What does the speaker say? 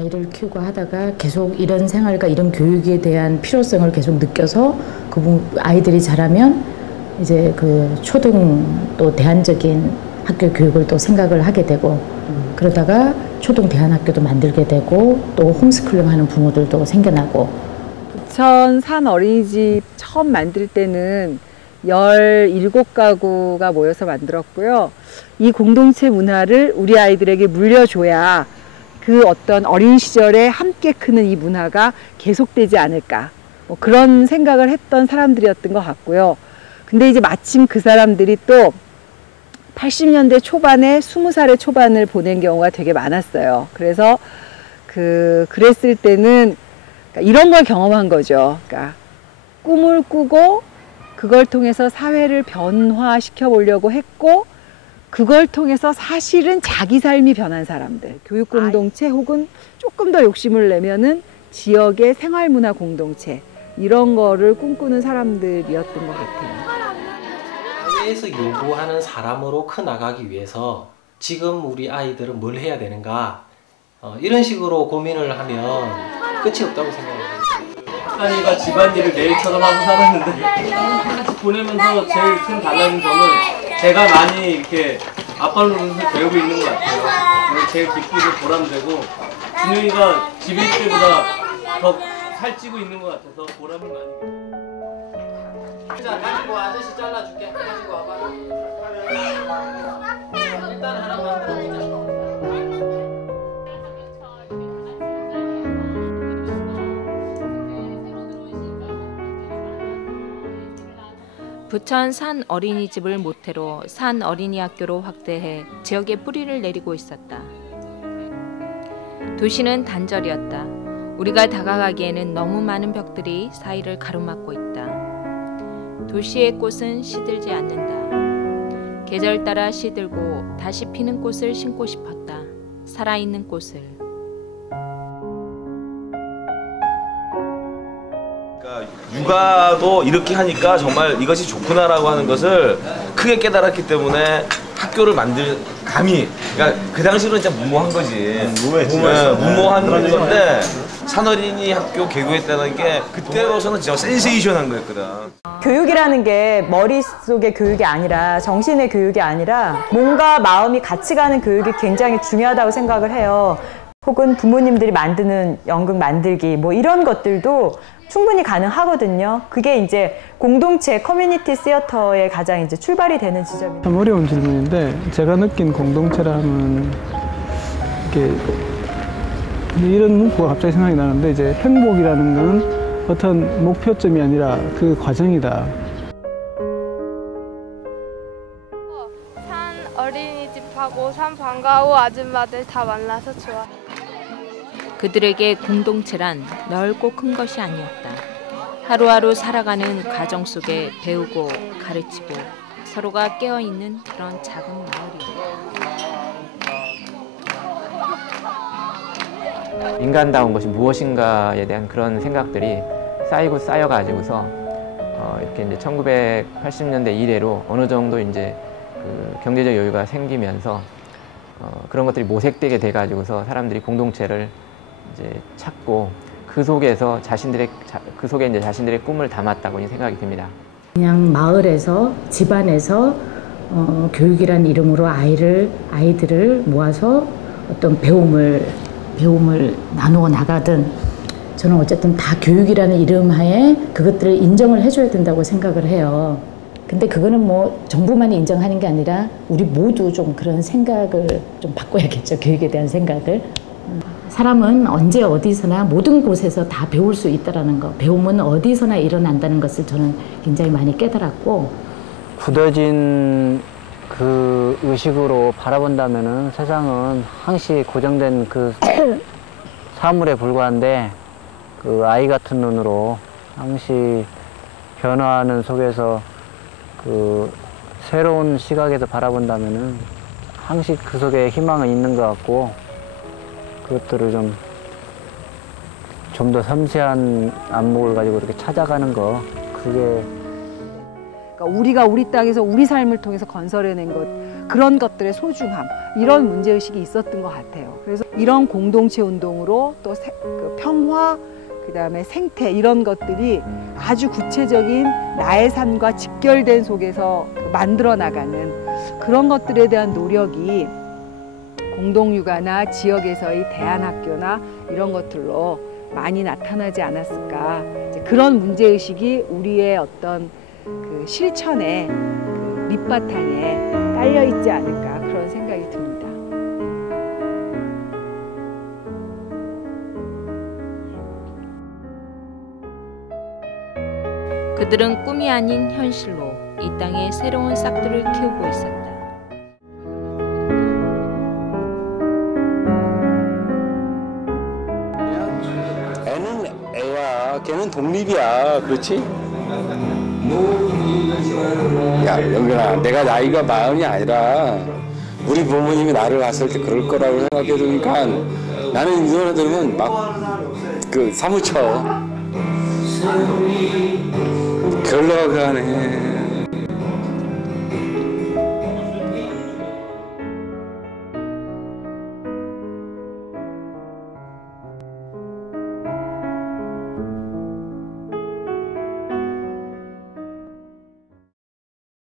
아이를 키우고 하다가 계속 이런 생활과 이런 교육에 대한 필요성을 계속 느껴서 아이들이 자라면 이제 그 초등 또 대안적인 학교 교육을 또 생각을 하게 되고 그러다가 초등 대안학교도 만들게 되고 또 홈스쿨링 하는 부모들도 생겨나고. 부천 산 어린이집 처음 만들 때는 17가구가 모여서 만들었고요. 이 공동체 문화를 우리 아이들에게 물려줘야 그 어떤 어린 시절에 함께 크는 이 문화가 계속되지 않을까, 뭐 그런 생각을 했던 사람들이었던 것 같고요. 근데 이제 마침 그 사람들이 또 80년대 초반에 20살의 초반을 보낸 경우가 되게 많았어요. 그래서 그랬을 때는 이런 걸 경험한 거죠. 그러니까 꿈을 꾸고 그걸 통해서 사회를 변화시켜 보려고 했고, 그걸 통해서 사실은 자기 삶이 변한 사람들, 교육 공동체 혹은 조금 더 욕심을 내면은 지역의 생활문화 공동체, 이런 거를 꿈꾸는 사람들이었던 것 같아요. 사회에서 요구하는 사람으로 커나가기 위해서 지금 우리 아이들은 뭘 해야 되는가, 이런 식으로 고민을 하면 끝이 없다고 생각합니다. 한이가 집안일을 매일처럼 하고 살았는데 보내면서 제일 큰 달라진 점은 제가 많이 이렇게 아빠 노릇을 배우고 있는 것 같아요. 제일 기쁘고 보람되고, 준영이가 집에 있을 때보다 더 살찌고 있는 것 같아서 보람이 많이. 자, 가지고 아저씨 잘라줄게. 가지고 와봐. 일단 하나 만들어보자. 부천 산 어린이집을 모태로 산 어린이학교로 확대해 지역에 뿌리를 내리고 있었다. 도시는 단절이었다. 우리가 다가가기에는 너무 많은 벽들이 사이를 가로막고 있다. 도시의 꽃은 시들지 않는다. 계절 따라 시들고 다시 피는 꽃을 심고 싶었다. 살아있는 꽃을. 육아도 이렇게 하니까 정말 이것이 좋구나라고 하는 것을 크게 깨달았기 때문에 학교를 만들 감히, 그러니까 그 당시로는 진짜 무모한 거지. 무모한 건데 산어린이 학교 개교했다는 게 그때로서는 진짜 센세이션한 거였거든. 교육이라는 게 머릿속의 교육이 아니라 정신의 교육이 아니라 몸과 마음이 같이 가는 교육이 굉장히 중요하다고 생각을 해요. 혹은 부모님들이 만드는 연극 만들기 뭐 이런 것들도 충분히 가능하거든요. 그게 이제 공동체 커뮤니티 시어터의 가장 이제 출발이 되는 지점입니다. 참 어려운 질문인데, 제가 느낀 공동체라면 이게 이런 문구가 갑자기 생각이 나는데, 이제 행복이라는 건 어떤 목표점이 아니라 그 과정이다. 산 어린이집하고 산 방과후 아줌마들 다 만나서 좋아. 그들에게 공동체란 넓고 큰 것이 아니었다. 하루하루 살아가는 가정 속에 배우고 가르치고 서로가 깨어있는 그런 작은 마을이었다. 인간다운 것이 무엇인가에 대한 그런 생각들이 쌓이고 쌓여가지고서 이렇게 이제 1980년대 이래로 어느 정도 이제 그 경제적 여유가 생기면서 그런 것들이 모색되게 돼가지고서 사람들이 공동체를 이제 찾고 그 속에서 그 속에 이제 자신들의 꿈을 담았다고 생각이 듭니다. 그냥 마을에서 집안에서 교육이란 이름으로 아이들을 모아서 어떤 배움을 나누어 나가든, 저는 어쨌든 다 교육이라는 이름 하에 그것들을 인정을 해줘야 된다고 생각을 해요. 근데 그거는 뭐 정부만이 인정하는 게 아니라 우리 모두 좀 그런 생각을 좀 바꿔야겠죠. 교육에 대한 생각을. 사람은 언제 어디서나 모든 곳에서 다 배울 수 있다는 거, 배움은 어디서나 일어난다는 것을 저는 굉장히 많이 깨달았고, 굳어진 그 의식으로 바라본다면은 세상은 항시 고정된 그 사물에 불과한데, 그 아이 같은 눈으로 항시 변화하는 속에서 그 새로운 시각에서 바라본다면은 항시 그 속에 희망은 있는 것 같고, 그것들을 좀 더 섬세한 안목을 가지고 이렇게 찾아가는 거, 그게 그러니까 우리가 우리 땅에서 우리 삶을 통해서 건설해낸 것, 그런 것들의 소중함, 이런 문제의식이 있었던 것 같아요. 그래서 이런 공동체 운동으로 또 그 평화, 그 다음에 생태, 이런 것들이 아주 구체적인 나의 삶과 직결된 속에서 만들어 나가는 그런 것들에 대한 노력이 공동육아나 지역에서의 대안학교나 이런 것들로 많이 나타나지 않았을까. 이제 그런 문제의식이 우리의 어떤 그 실천의 그 밑바탕에 깔려 있지 않을까, 그런 생각이 듭니다. 그들은 꿈이 아닌 현실로 이 땅에 새로운 싹들을 키우고 있었다. 애는 애야. 걔는 독립이야. 그렇지? 야, 영근아, 내가 나이가 40이 아니라 우리 부모님이 나를 봤을 때 그럴 거라고 생각해 두니까 나는 이 노래 들으면 막 사무쳐. 결론가네.